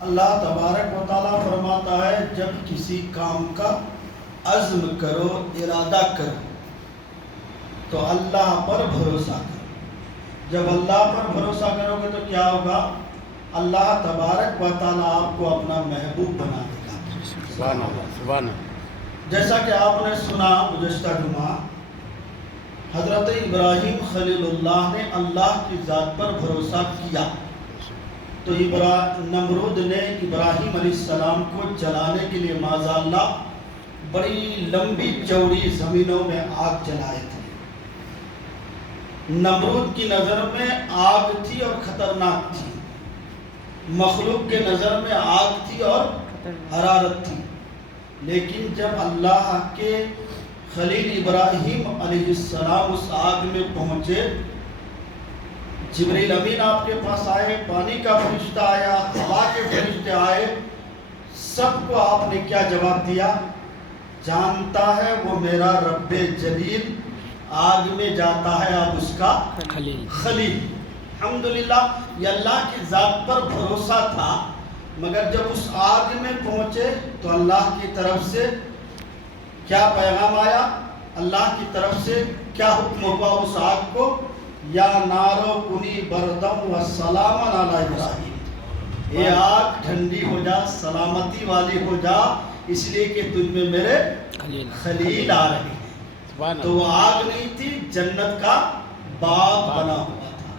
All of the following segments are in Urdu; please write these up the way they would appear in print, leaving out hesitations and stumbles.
اللہ تبارک و تعالیٰ فرماتا ہے جب کسی کام کا عزم کرو، ارادہ کرو تو اللہ پر بھروسہ کرو۔ جب اللہ پر بھروسہ کرو گے تو کیا ہوگا؟ اللہ تبارک و تعالیٰ آپ کو اپنا محبوب بنا دے گا۔ سبحان اللہ، سبحان اللہ۔ جیسا کہ آپ نے سنا گزشتہ جمعہ، حضرت ابراہیم خلیل اللہ نے اللہ کی ذات پر بھروسہ کیا تو نمرود نے ابراہیم علیہ السلام کو جلانے کے لیے معاذ اللہ بڑی لمبی چوڑی زمینوں میں آگ جلائے تھے۔ نمرود کی نظر میں آگ تھی اور خطرناک تھی، مخلوق کے نظر میں آگ تھی اور حرارت تھی، لیکن جب اللہ کے خلیل ابراہیم علیہ السلام اس آگ میں پہنچے، جبریل امین آپ کے پاس آئے، پانی کا فرشتہ آیا، ہوا کے فرشتے آئے، سب کو آپ نے کیا جواب دیا؟ جانتا ہے وہ میرا رب جلیل آگ میں جاتا ہے اب اس کا خلیل۔ الحمدللہ یہ اللہ کی ذات پر بھروسہ تھا، مگر جب اس آگ میں پہنچے تو اللہ کی طرف سے کیا پیغام آیا؟ اللہ کی طرف سے کیا حکم ہوا اس آگ کو؟ یا نارو کنی بردم و سلاما علی ابراہیم، اے آگ ٹھنڈی ہو جا، سلامتی والی ہو جا، اس لیے کہ تجھ میں میرے خلیل آ رہے ہیں۔ تو وہ آگ نہیں تھی، جنت کا باغ بنا ہوا تھا،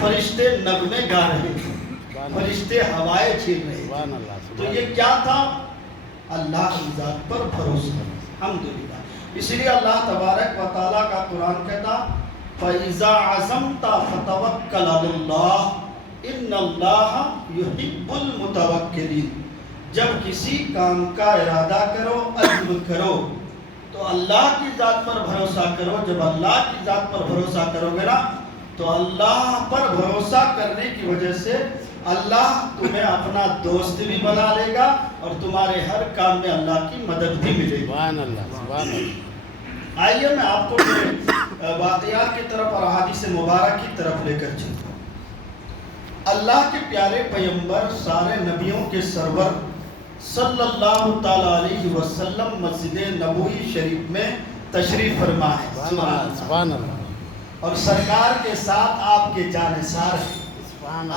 فرشتے نغمے گا رہے تھے، فرشتے ہوائیں چھیل رہے تھے۔ تو یہ کیا تھا؟ اللہ کی ذات پر بھروسہ۔ الحمدللہ اس لیے اللہ تبارک و تعالیٰ کا قرآن کہتا فَإِذَا عَزَمْتَ فَتَوَكَّلْ عَلَى اللَّهِ إِنَّ اللَّهَ يُحِبُّ الْمُتَوَكِّلِينَ۔ جب کسی کام کا ارادہ کرو، عزم کرو تو اللہ کی ذات پر بھروسہ کرو۔ جب اللہ کی ذات پر بھروسہ کرو گے نا تو اللہ پر بھروسہ کرنے کی وجہ سے اللہ تمہیں اپنا دوست بھی بنا لے گا اور تمہارے ہر کام میں اللہ کی مدد بھی ملے گی۔ سبحان اللہ، سبحان اللہ۔ آئیے میں آپ کو واقعات کی طرف اور احادیث مبارک کی طرف لے کر چلتا ہوں۔ اللہ کے پیارے پیغمبر سارے نبیوں کے سرور صلی اللہ تعالیٰ علیہ وسلم مسجد نبوی شریف میں تشریف فرما ہے، سبحان اللہ۔ اور سرکار کے ساتھ آپ کے جانثار ہیں،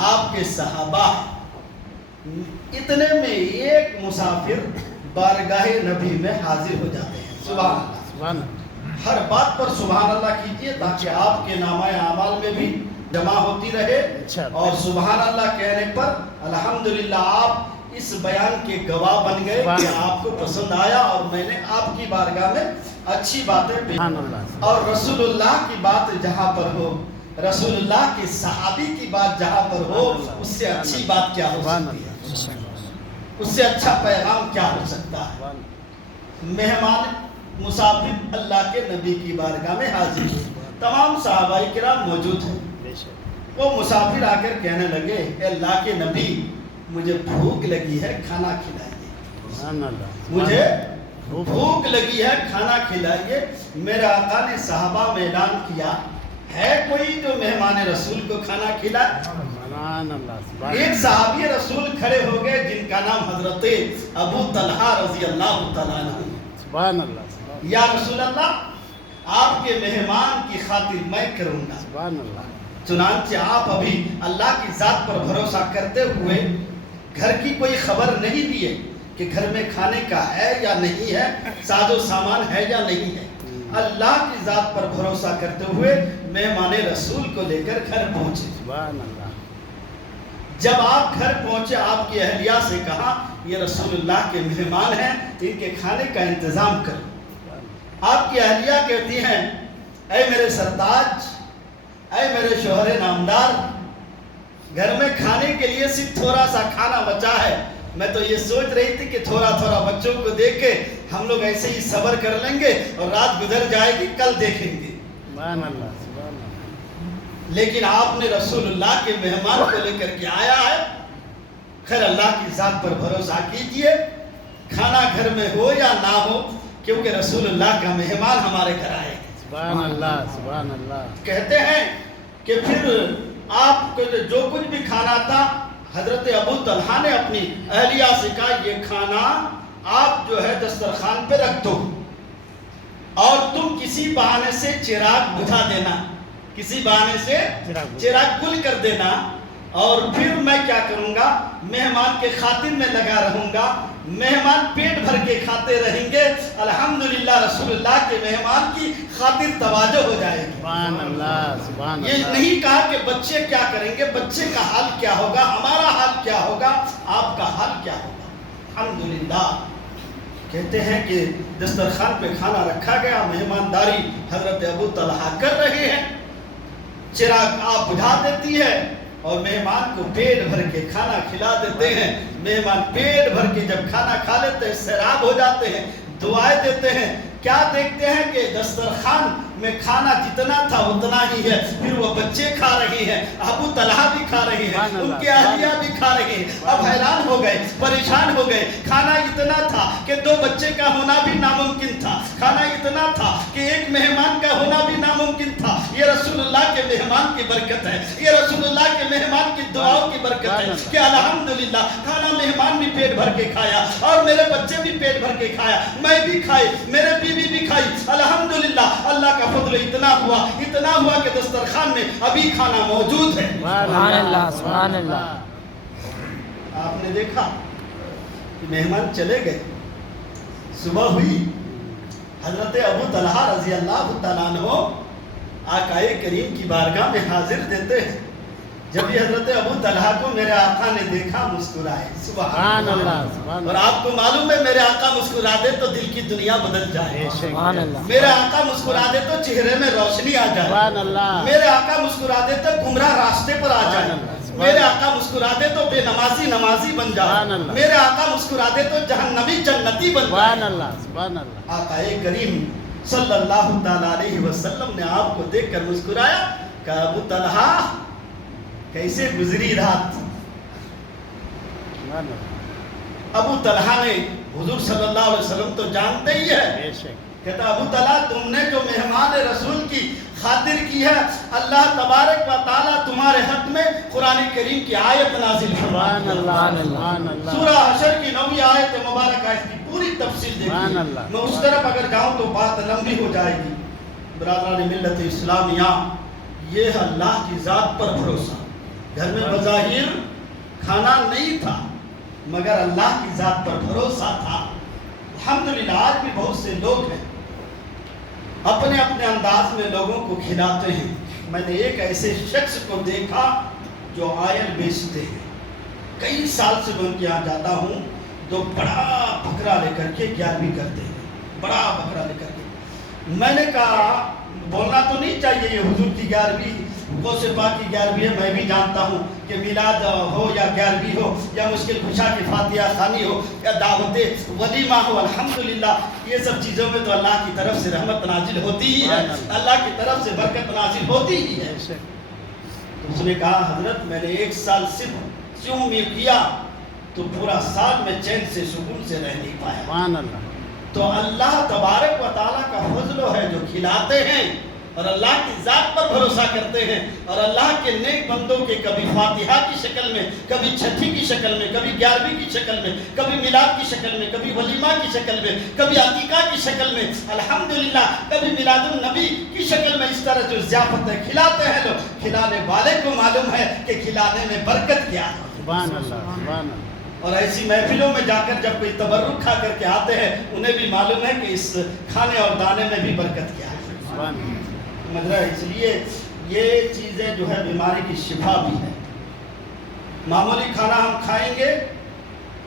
آپ کے صحابہ ہیں۔ اتنے میں ایک مسافر بارگاہ نبی میں حاضر ہو جاتے ہیں۔ سبحان اللہ، سبحان اللہ۔ ہر بات پر سبحان اللہ کیجئے تاکہ آپ کے نامہ اعمال میں بھی جمع ہوتی رہے، اور سبحان اللہ کہنے پر الحمدللہ آپ اس بیان کے گواہ بن گئے کہ آپ کو پسند آیا اور میں نے آپ کی بارگاہ میں اچھی باتیں سبحان اللہ۔ اور رسول اللہ کی بات جہاں پر ہو، رسول اللہ کے صحابی کی بات جہاں پر ہو، اس سے اچھی بات کیا ہو سکتی ہے؟ اس سے اچھا پیغام کیا ہو سکتا ہے؟ مہمان مسافر اللہ کے نبی کی بارگاہ میں حاضر ہوئے، تمام صحابہ کرام موجود ہیں۔ وہ مسافر آ کر کہنے لگے اے اللہ کے نبی مجھے بھوک لگی ہے، کھانا کھلائیے، مجھے بھوک لگی ہے، کھانا کھلائیے۔ میرے آقا نے صحابہ میں اعلان کیا ہے کوئی جو مہمان رسول کو کھانا کھلائے؟ ایک صحابی رسول کھڑے ہو گئے جن کا نام حضرت ابو طلحہ رضی اللہ تعالیٰ عنہ۔ سبحان اللہ۔ یا رسول اللہ آپ کے مہمان کی خاطر میں کروں گا۔ سبحان اللہ۔ چنانچہ آپ ابھی اللہ کی ذات پر بھروسہ کرتے ہوئے گھر کی کوئی خبر نہیں دیے کہ گھر میں کھانے کا ہے یا نہیں ہے، ساز و سامان ہے یا نہیں ہے۔ اللہ کی ذات پر بھروسہ کرتے ہوئے مہمان رسول کو لے کر گھر پہنچے۔ سبحان اللہ۔ جب آپ گھر پہنچے آپ کی اہلیہ سے کہا یہ رسول اللہ کے مہمان ہیں، ان کے کھانے کا انتظام کرو۔ آپ کی اہلیہ کہتی ہیں اے میرے سرتاج، اے میرے شوہر نامدار، گھر میں کھانے کے لیے صرف تھوڑا سا کھانا بچا ہے، میں تو یہ سوچ رہی تھی کہ تھوڑا تھوڑا بچوں کو دیکھ کے ہم لوگ ایسے ہی صبر کر لیں گے اور رات گزر جائے گی، کل دیکھیں گے۔ سبحان اللہ، سبحان اللہ۔ لیکن آپ نے رسول اللہ کے مہمان کو لے کر کے آیا ہے، خیر اللہ کی ذات پر بھروسہ کیجئے، کھانا گھر میں ہو یا نہ ہو، کیونکہ رسول اللہ کا مہمان ہمارے گھر آئے۔ سبحان اللہ، سبحان اللہ۔ کہتے ہیں کہ پھر آپ کو جو کچھ بھی کھانا تھا حضرت ابو طلحہ نے اپنی اہلیہ سے کہا یہ کھانا آپ جو ہے دسترخوان پہ رکھ دو اور تم کسی بہانے سے چراغ بجھا دینا، کسی بہانے سے چراغ گل کر دینا، اور پھر میں کیا کروں گا، مہمان کے خاطر میں لگا رہوں گا، مہمان پیٹ بھر کے کھاتے رہیں گے، الحمدللہ رسول اللہ کے مہمان کی خاطر توجہ ہو جائے گی۔ سبحان اللہ، سبحان اللہ۔ یہ نہیں کہا کہ بچے کیا کریں گے، بچے کا حال کیا ہوگا، ہمارا حال کیا ہوگا، آپ کا حال کیا ہوگا۔ الحمدللہ کہتے ہیں کہ دسترخوان پہ کھانا رکھا گیا، مہمانداری حضرت ابو طلحہ کر رہے ہیں، چراغ آپ بجھا دیتی ہے اور مہمان کو پیٹ بھر کے کھانا کھلا دیتے ہیں۔ مہمان پیٹ بھر کے جب کھانا کھا لیتے ہیں، سیراب ہو جاتے ہیں، دعائیں دیتے ہیں، کیا دیکھتے ہیں کہ دسترخوان میں کھانا جتنا تھا اتنا ہی ہے، پھر وہ بچے کھا رہے ہیں، ابو طلحہ بھی کھا رہے ہیں، ان کی اہلیہ بھی کھا رہے ہیں۔ اب حیران ہو گئے، پریشان ہو گئے، کھانا اتنا تھا کہ 2 بچے کا ہونا بھی ناممکن تھا، کھانا اتنا تھا کہ ایک مہمان کا ہونا بھی ناممکن تھا۔ یہ رسول اللہ کے مہمان کی برکت ہے، یہ رسول اللہ کے مہمان کی دعاؤں کی برکت ہے کہ الحمدللہ کھانا مہمان بھی پیٹ بھر کے کھایا اور میرے بچے بھی پیٹ بھر کے کھایا، میں بھی کھائی، میرے بیوی بھی کھائی، الحمدللہ۔ اللہ کا فضل اتنا ہوا کہ دسترخوان میں ابھی کھانا موجود ہے۔ سبحان اللہ، سبحان اللہ۔ آپ نے دیکھا کہ مہمان چلے گئے، صبح ہوئی، حضرت ابو طلحہ رضی اللہ تعالیٰ عنہ آقائے کریم کی بارگاہ میں حاضر دیتے ہیں۔ جب یہ حضرت ابو طلحہ کو میرے آقا نے دیکھا مسکرائے، سبحان اللہ۔ اور آپ کو معلوم ہے میرے آقا مسکرا دے تو دل کی دنیا بدل جائے، سبحان اللہ۔ میرے آقا مسکرا دے تو چہرے میں روشنی آ جائے، سبحان اللہ۔ میرے آقا مسکرا دے تو گمراہ راستے پر آ جائے، میرے آقا مسکرا دے تو بے نمازی نمازی بن جائے، میرے آقا مسکرا دے تو جہنمی جنتی بن جائے۔ سبحان اللہ، سبحان اللہ۔ آقائے کریم صلی اللہ تعالیٰ علیہ وسلم نے آپ کو دیکھ کر مسکرایا، کہا ابو طلحہ کیسے گزری رات؟ ابو طلحہ نے حضور صلی اللہ علیہ وسلم تو جانتے ہی ہے، کہتا ابو طلحہ تم نے جو مہمان رسول کی خاطر کی ہے، اللہ تبارک و تعالیٰ تمہارے حق میں قرآن کریم کی آیت نازل سبحان اللہ، سبحان اللہ۔ سورہ حشر کی 9ویں آیت مبارکہ ہے، اس کی پوری تفصیل دیکھیے۔ میں اس طرف اگر جاؤں تو بات لمبی ہو جائے گی۔ برادران ملت اسلامیہ، یہ اللہ کی ذات پر بھروسہ، گھر میں بظاہر کھانا نہیں تھا مگر اللہ کی ذات پر بھروسہ تھا۔ الحمدللہ آج بھی بہت سے لوگ ہیں اپنے اپنے انداز میں لوگوں کو کھلاتے ہیں۔ میں نے ایک ایسے شخص کو دیکھا جو آئل بیچتے ہیں، کئی سال سے میں ان کے یہاں جاتا ہوں، تو بڑا بکرا لے کر کے 11ویں کرتے ہیں، بڑا بکرا لے کر کے۔ میں نے کہا بولنا تو نہیں چاہیے یہ حضور کی 11ویں، غوث پاک کی 11ویں ہے، میں بھی جانتا ہوں کہ میلاد ہو یا 11ویں ہو یا مشکل کشا کی فاتحہ خوانی ہو یا دعوت ولیمہ ہو، الحمدللہ یہ سب چیزوں میں تو اللہ کی طرف سے رحمت نازل ہوتی ہی ہے، اللہ کی طرف سے برکت نازل ہوتی ہی ہے۔ تو اس نے کہا حضرت میں نے 1 سال صرف کیوں میں کیا تو پورا سال میں چین سے سکون سے رہ نہیں پایا۔ سبحان اللہ۔ تو اللہ تبارک و تعالیٰ کا فضل ہے جو کھلاتے ہیں اور اللہ کی ذات پر بھروسہ کرتے ہیں، اور اللہ کے نیک بندوں کے کبھی فاتحہ کی شکل میں، کبھی چھٹی کی شکل میں، کبھی 11ویں کی شکل میں، کبھی میلاد کی شکل میں، کبھی ولیمہ کی شکل میں، کبھی عقیقہ کی شکل میں، الحمدللہ کبھی میلاد النبی کی شکل میں، اس طرح جو ضیافتیں کھلاتے ہیں لوگ، کھلانے والے کو معلوم ہے کہ کھلانے میں برکت کیا ہے۔ سبحان اللہ، سبحان اللہ۔ اور ایسی محفلوں میں جا کر جب کوئی تبرک کھا کر کے آتے ہیں، انہیں بھی معلوم ہے کہ اس کھانے اور دانے میں بھی برکت کیا ہے۔ سبحان اللہ۔ مجرا اس لیے یہ چیزیں جو ہے بیماری کی شفا بھی ہے۔ معمولی کھانا ہم کھائیں گے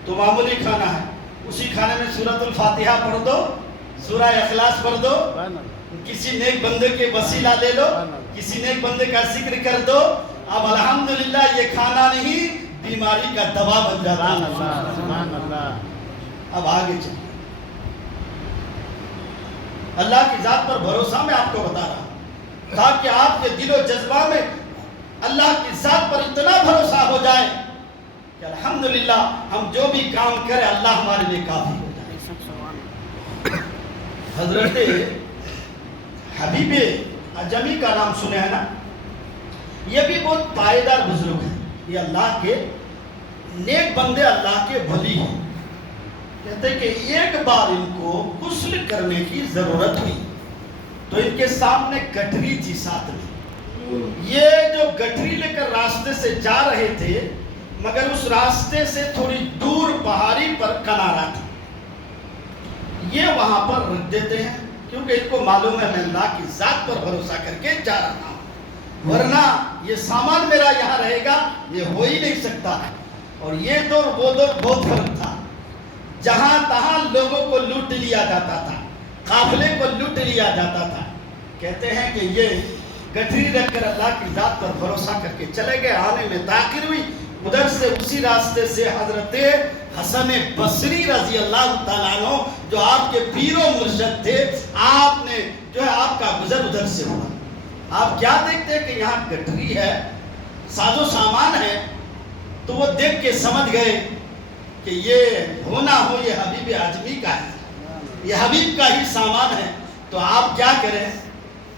تو معمولی کھانا ہے، اسی کھانے میں سورۃ الفاتحہ پڑھ دو، سورہ اخلاص پڑھ دو، کسی نیک بندے کے وسیلہ لے لو، کسی نیک بندے کا ذکر کر دو، اب الحمدللہ یہ کھانا نہیں بیماری کا دوا بن جاتا ہے۔ سبحان اللہ۔ اب آگے چلیے، اللہ کی ذات پر بھروسہ میں آپ کو بتا رہا ہوں تاکہ آپ کے دل و جذبہ میں اللہ کی ذات پر اتنا بھروسہ ہو جائے کہ الحمدللہ ہم جو بھی کام کریں اللہ ہمارے لیے کافی ہو جائے۔ حضرت حبیب اعجمی کا نام سنے ہیں نا، یہ بھی بہت پائیدار بزرگ ہیں، یہ اللہ کے نیک بندے اللہ کے ولی ہیں، کہتے ہیں کہ ایک بار ان کو غسل کرنے کی ضرورت ہوئی تو ان کے سامنے گٹری تھی ساتھ میں، یہ جو گٹری لے کر راستے سے جا رہے تھے مگر اس راستے سے تھوڑی دور پہاڑی پر کنارہ تھا، یہ وہاں پر رکھ دیتے ہیں کیونکہ ان کو معلوم ہے میں اللہ کی ذات پر بھروسہ کر کے جا رہا ہوں، ورنہ یہ سامان میرا یہاں رہے گا یہ ہو ہی نہیں سکتا۔ اور یہ دور وہ دور بہت فرق تھا، جہاں تہاں لوگوں کو لوٹ لیا جاتا تھا، قافلے کو لوٹ لیا جاتا تھا۔ کہتے ہیں کہ یہ گٹری رکھ کر اللہ کی ذات پر بھروسہ کر کے چلے گئے، آنے میں تاخیر ہوئی، ادھر سے اسی راستے سے حضرت حسن بصری رضی اللہ تعالیٰ عنہ جو آپ کے پیر و مرشد تھے، آپ نے جو ہے آپ کا گزر ادھر سے ہوا۔ آپ کیا دیکھتے ہیں کہ یہاں گٹری ہے، ساز و سامان ہے، تو وہ دیکھ کے سمجھ گئے کہ یہ ہونا ہو یہ حبیب اعظمی کا ہے، یہ حبیب کا ہی سامان ہے۔ تو آپ کیا کریں،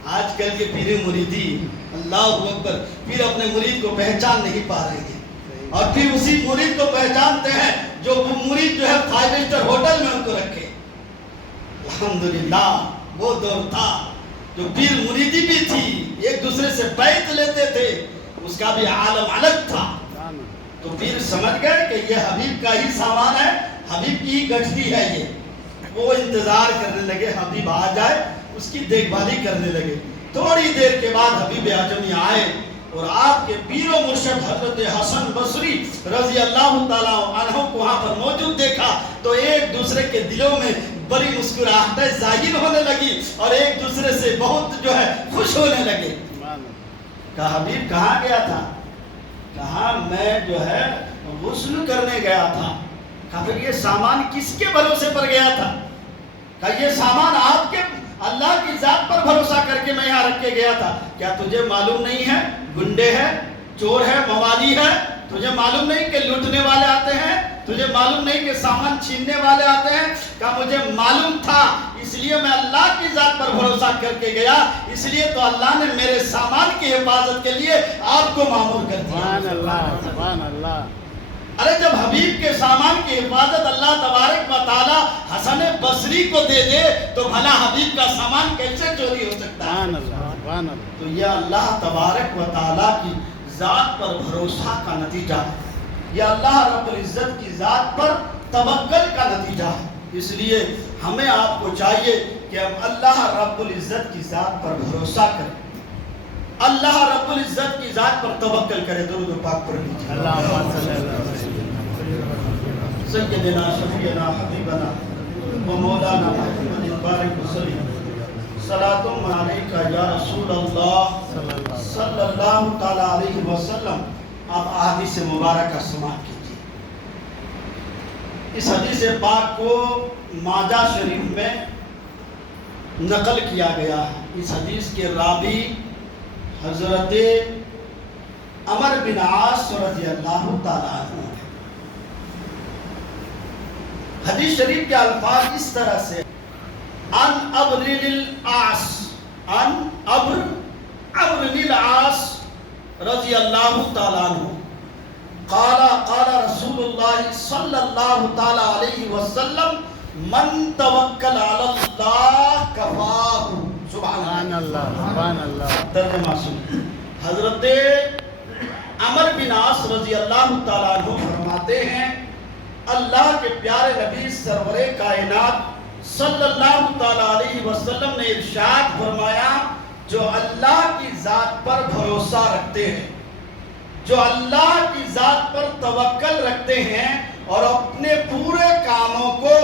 آج کل کے پیر مریدی اللہ اکبر، پیر اپنے مرید کو پہچان نہیں پا رہے ہیں، اور پھر اسی مرید کو پہچانتے ہیں جو مرید جو ہے 5 اسٹار ہوٹل میں ان کو رکھے۔ الحمدللہ وہ دور تھا جو پیر مریدی بھی تھی، ایک دوسرے سے بیعت لیتے تھے، اس کا بھی عالم الگ تھا۔ تو پیر سمجھ گئے کہ یہ حبیب کا ہی سامان ہے، حبیب کی ہی گٹری ہے یہ۔ وہ انتظار کرنے لگے حبیب آ جائے، اس کی دیکھ بھالی کرنے لگے۔ تھوڑی دیر کے بعد حبیب اعظمی آئے اور آپ کے پیر و مرشد حضرت حسن بصری رضی اللہ تعالیٰ عنہ کو وہاں پر موجود دیکھا تو ایک دوسرے کے دلوں میں بڑی مسکراہٹیں ظاہر ہونے لگی اور ایک دوسرے سے بہت جو ہے خوش ہونے لگے۔ کہا حبیب کہاں گیا تھا؟ کہا میں جو ہے غسل کرنے گیا تھا۔ کہا پھر یہ سامان کس کے بھروسے پر گیا تھا؟ کہا یہ سامان آپ کے اللہ کی ذات پر بھروسہ کر کے میں یہاں رکھ کے گیا تھا۔ کیا تجھے معلوم نہیں ہے گنڈے ہیں، چور ہے، موالی ہے؟ تجھے معلوم نہیں کہ لوٹنے والے آتے ہیں؟ تجھے معلوم نہیں کہ سامان چھیننے والے آتے ہیں؟ کہا مجھے معلوم تھا، اس لیے میں اللہ کی ذات پر بھروسہ کر کے گیا، اس لیے تو اللہ نے میرے سامان کی حفاظت کے لیے آپ کو مامور کر دیا۔ سبحان اللہ، سبحان اللہ۔ ارے جب حبیب کے سامان کی حفاظت اللہ تبارک و تعالی حسن بصری کو دے دے تو بھلا حبیب کا سامان کیسے چوری ہو سکتا ہے؟ سبحان اللہ، سبحان اللہ۔ تو یہ اللہ تبارک و تعالی کی ذات پر بھروسہ کا نتیجہ ہے، یہ اللہ رب العزت کی ذات پر توکل کا نتیجہ ہے۔ اس لیے ہمیں آپ کو چاہیے کہ ہم اللہ رب العزت کی ذات پر بھروسہ کریں، اللہ رب العزت کی ذات پر توکل کرے۔ درود و پاک پڑھ لیجیے۔ اللہم صلی اللہ علیہ وسلم۔ سیدنا شفیعنا حبیبنا و مولانا محمد بارک وسلم، صلاۃ علیک یا رسول اللہ صلی اللہ تعالی علیہ وسلم۔ آپ احادیث مبارکہ سماعت کیجیے۔ اس حدیث پاک کو ماجہ شریف میں نقل کیا گیا ہے۔ اس حدیث کے راوی حضرت عمر بن عاص رضی اللہ تعالیٰ عنہ۔ حدیث شریف کے الفاظ اس طرح سے، ان ابن العاص، ان ابن العاص رضی اللہ تعالیٰ عنہ قال رسول اللہ صلی اللہ تعالیٰ علیہ وسلم من توکل علی اللہ کفاہ۔ سبحان اللہ، سبحان اللہ۔ ترجمہ سن، حضرت عمر بن عاص رضی اللہ تعالیٰ عنہ فرماتے ہیں اللہ کے پیارے نبی سرور کائنات صلی اللہ تعالیٰ علیہ وسلم نے ارشاد فرمایا، جو اللہ کی ذات پر بھروسہ رکھتے ہیں، جو اللہ کی ذات پر توکل رکھتے ہیں اور اپنے پورے کاموں کو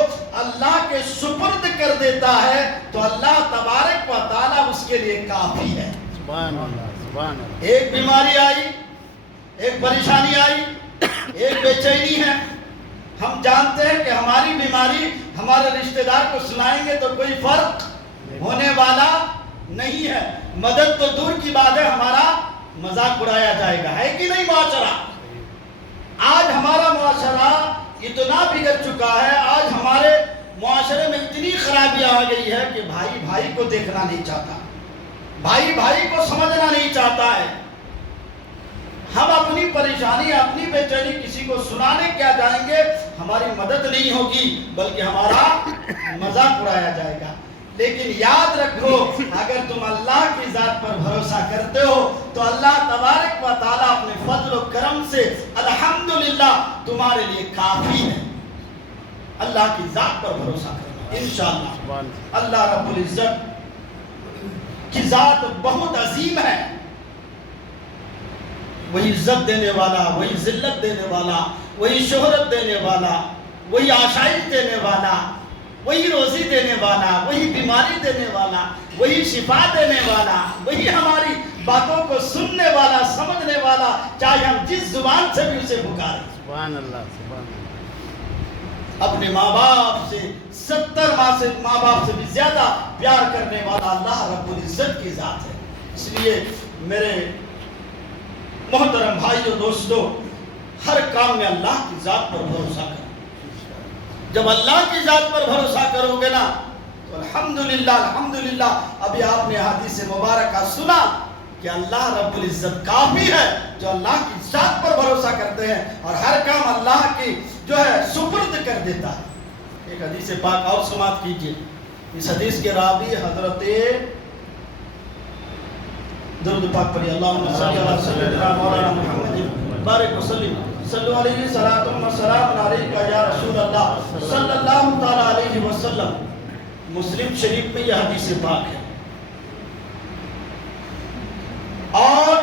اللہ کے سپرد کر دیتا ہے تو اللہ تبارک و تعالیٰ اس کے لیے کافی ہے۔ سبحان اللہ، سبحان اللہ۔ ایک بیماری آئی، ایک پریشانی آئی، ایک بے چینی ہے، ہم جانتے ہیں کہ ہماری بیماری ہمارے رشتہ دار کو سنائیں گے تو کوئی فرق ہونے والا نہیں ہے، مدد تو دور کی بات ہے، ہمارا مذاق اڑایا جائے گا، ہے کہ نہیں معاشرہ؟ آج ہمارا معاشرہ اتنا بگڑ چکا ہے، آج ہمارے معاشرے میں اتنی خرابی آ گئی ہے کہ بھائی بھائی کو دیکھنا نہیں چاہتا، بھائی بھائی کو سمجھنا نہیں چاہتا ہے۔ ہم اپنی پریشانی اپنی بے چینی کسی کو سنانے کیا جائیں گے، ہماری مدد نہیں ہوگی بلکہ ہمارا مذاق اڑایا جائے گا۔ لیکن یاد رکھو اگر تم اللہ کی ذات پر بھروسہ کرتے ہو تو اللہ تبارک و تعالیٰ اپنے فضل و کرم سے الحمدللہ تمہارے لیے کافی ہے۔ اللہ کی ذات پر بھروسہ کرنا انشاءاللہ۔ اللہ رب العزت کی ذات بہت عظیم ہے، وہی عزت دینے والا، وہی ذلت دینے والا، وہی شہرت دینے والا، وہی آشائش دینے والا، وہی روزی دینے والا، وہی بیماری دینے والا، وہی شفا دینے والا، وہی ہماری باتوں کو سننے والا، سمجھنے والا، چاہے ہم جس زبان سے بھی اسے پکاریں۔ سبحان اللہ، سبحان اللہ۔ اپنے ماں باپ سے 70 ماں باپ سے بھی زیادہ پیار کرنے والا اللہ رب العزت کی ذات ہے۔ اس لیے میرے محترم بھائیو دوستو، ہر کام میں اللہ کی ذات پر بھروسہ کرو۔ جب اللہ کی ذات پر بھروسہ کرو گے نا تو الحمدللہ الحمدللہ، ابھی آپ نے حدیث مبارکہ سنا کہ اللہ رب العزت کافی ہے۔ جو اللہ کی ذات پر بھروسہ کرتے ہیں اور ہر کام اللہ کی جو ہے سپرد کر دیتا ہے۔ ایک حدیث پاک اور سماعت کیجئے۔ اس حدیث کے راوی حضرت درود پاک پڑھی، اللہم صلی اللہ سیدنا مولانا محمد بارک وسلم صلو علیہ صلاۃ و سلام علیکہ یا رسول اللہ صلی اللہ تعالی علیہ وسلم۔ مسلم شریف میں یہ حدیث پاک ہے۔ اور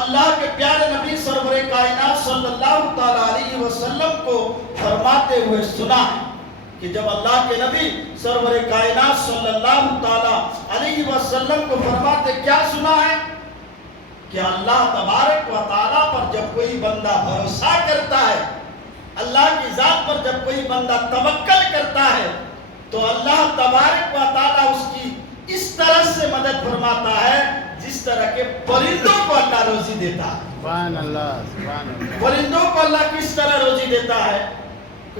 اللہ کے پیارے نبی سرور کائنات صلی اللہ تعالی علیہ وسلم کو فرماتے ہوئے سنا ہے کہ جب اللہ کے نبی سرور کائنات صلی اللہ تعالی علیہ وسلم کو فرماتے کیا سنا ہے کہ اللہ تبارک و تعالیٰ پر جب کوئی بندہ بھروسہ کرتا ہے، اللہ کی ذات پر جب کوئی بندہ توکل کرتا ہے تو اللہ تبارک و تعالیٰ اس کی اس طرح سے مدد فرماتا ہے جس طرح کے پرندوں کو اللہ روزی دیتا ہے۔ سبحان اللہ، سبحان اللہ۔ پرندوں کو اللہ کس طرح روزی دیتا ہے؟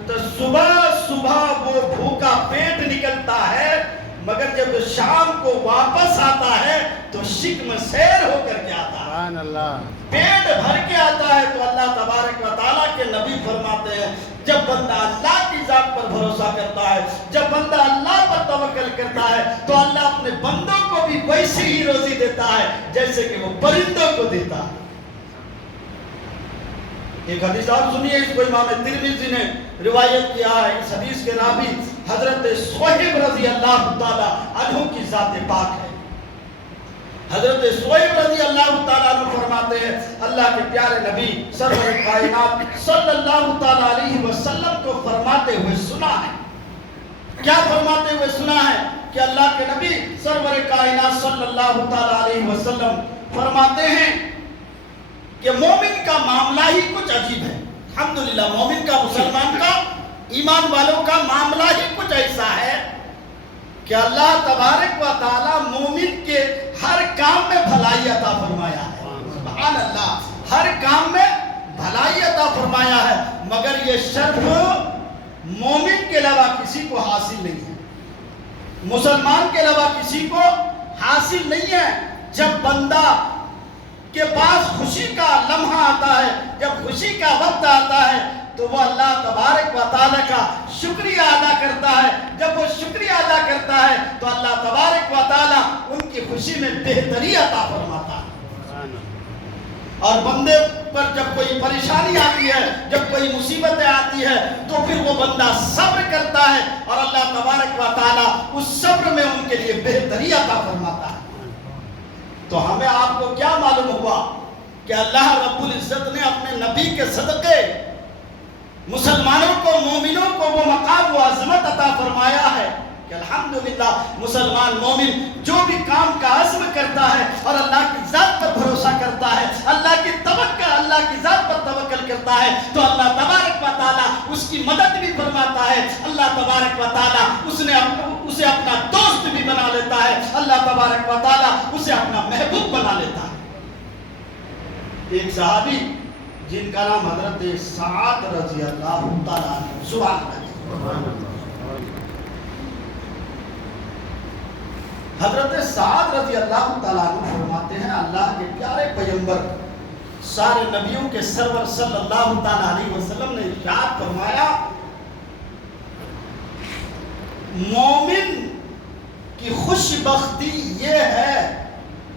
تو صبح صبح وہ بھوکا پیٹ نکلتا ہے، مگر جب شام کو واپس آتا ہے تو شکم سیر ہو کر کے آتا ہے، سبحان اللہ۔ پیٹ بھر کے آتا ہے۔ تو اللہ تبارک و تعالیٰ کے نبی فرماتے ہیں جب بندہ اللہ کی ذات پر بھروسہ کرتا ہے، جب بندہ اللہ پر توکل کرتا ہے تو اللہ اپنے بندوں کو بھی ویسے ہی روزی دیتا ہے جیسے کہ وہ پرندوں کو دیتا ہے۔ ایک حدیث آپ سنیے، اس کو امام ترمذی نے روایت کیا ہے۔ اس حدیث کے راوی حضرت صہیب رضی اللہ تعالی عنہ کی ذات پاک ہے۔ حضرت صہیب رضی اللہ تعالیٰ عنہ فرماتے ہیں اللہ کے پیارے نبی سرور کائنات صلی اللہ تعالیٰ علیہ وسلم کو فرماتے ہوئے سنا ہے۔ کیا فرماتے ہوئے سنا ہے کہ اللہ کے نبی سرور کائنات صلی اللہ تعالیٰ علیہ وسلم فرماتے ہیں کہ مومن کا معاملہ ہی کچھ عجیب ہے۔ الحمدللہ، مومن کا، مسلمان کا، ایمان والوں کا معاملہ ہی کچھ ایسا ہے کہ اللہ تبارک و تعالیٰ مومن کے ہر کام میں بھلائی عطا فرمایا ہے۔ سبحان اللہ، ہر کام میں بھلائی عطا فرمایا ہے، مگر یہ شرف مومن کے علاوہ کسی کو حاصل نہیں ہے، مسلمان کے علاوہ کسی کو حاصل نہیں ہے۔ جب بندہ کے پاس خوشی کا لمحہ آتا ہے، جب خوشی کا وقت آتا ہے تو وہ اللہ تبارک و تعالیٰ کا شکریہ ادا کرتا ہے۔ جب وہ شکریہ ادا کرتا ہے تو اللہ تبارک و تعالیٰ ان کی خوشی میں بہتری عطا فرماتا ہے۔ اور بندے پر جب کوئی پریشانی آتی ہے، جب کوئی مصیبتیں آتی ہے تو پھر وہ بندہ صبر کرتا ہے اور اللہ تبارک و تعالیٰ اس صبر میں ان کے لیے بہتری عطا فرماتا ہے۔ تو ہمیں آپ کو کیا معلوم ہوا کہ اللہ رب العزت نے اپنے نبی کے صدقے مسلمانوں کو، مومنوں کو وہ مقام و عظمت عطا فرمایا ہے کہ الحمدللہ مسلمان مومن جو بھی کام کا عزم کرتا ہے اور اللہ کی ذات پر بھروسہ کرتا ہے، اللہ کی ذات پر توکل کرتا ہے تو اللہ تبارک و تعالیٰ اس کی مدد بھی فرماتا ہے۔ اللہ تبارک و تعالیٰ اسے اپنا دوست بھی بنا لیتا ہے، اللہ تبارک و تعالیٰ اسے اپنا محبوب بنا لیتا ہے۔ ایک صحابی جن کا نام حضرت سعد رضی اللہ تعالیٰ عنہ، سبحان اللہ، حضرت سعد رضی اللہ تعالیٰ عنہ فرماتے ہیں اللہ کے پیارے پیغمبر سارے نبیوں کے سرور صلی اللہ تعالیٰ علیہ وسلم نے ارشاد فرمایا مومن کی خوش بختی یہ ہے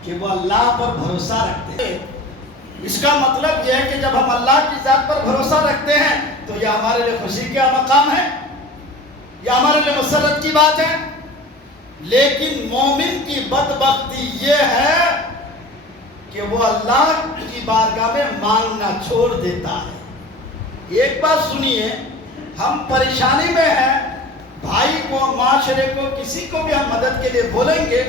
کہ وہ اللہ پر بھروسہ رکھتے ہیں۔ اس کا مطلب یہ ہے کہ جب ہم اللہ کی ذات پر بھروسہ رکھتے ہیں تو یہ ہمارے لیے خوشی کا مقام ہے، یہ ہمارے لیے مسرت کی بات ہے۔ لیکن مومن کی بدبختی یہ ہے کہ وہ اللہ کی بارگاہ میں مانگنا چھوڑ دیتا ہے۔ ایک بات سنیے، ہم پریشانی میں ہیں، بھائی کو، معاشرے کو، کسی کو بھی ہم مدد کے لیے بولیں گے،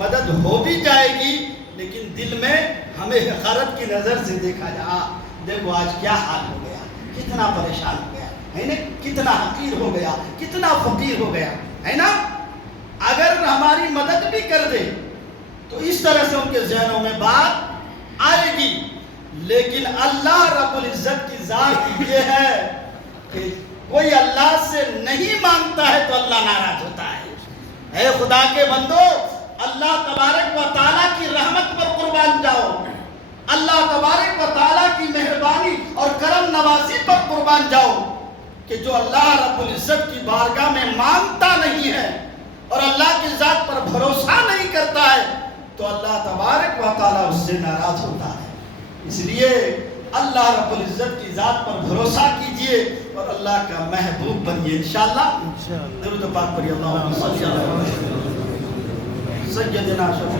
مدد ہو بھی جائے گی، لیکن دل میں ہمیں حقارت کی نظر سے دیکھا جا، دیکھو آج کیا حال ہو گیا، کتنا پریشان ہو گیا ہے نا، کتنا حقیر ہو گیا، کتنا فقیر ہو گیا ہے نا۔ اگر ہماری مدد بھی کر دے تو اس طرح سے ان کے ذہنوں میں بات آئے گی، لیکن اللہ رب العزت کی ذات یہ ہے کہ کوئی اللہ سے نہیں مانگتا ہے تو اللہ ناراض ہوتا ہے۔ اے خدا کے بندو، اللہ تبارک و تعالیٰ کی رحمت پر قربان جاؤ، اللہ تبارک و تعالیٰ کی مہربانی اور کرم نوازی پر قربان جاؤ، کہ جو اللہ رب العزت کی بارگاہ میں مانگتا نہیں ہے اور اللہ کی ذات پر بھروسہ نہیں کرتا ہے تو اللہ تبارک و تعالیٰ اس سے ناراض ہوتا ہے۔ اس لیے اللہ رب العزت کی ذات پر بھروسہ کیجئے اور اللہ کا محبوب بنیے انشاءاللہ۔ درود پاک پڑھیے، اللہم صلی علی سیدنا شفیع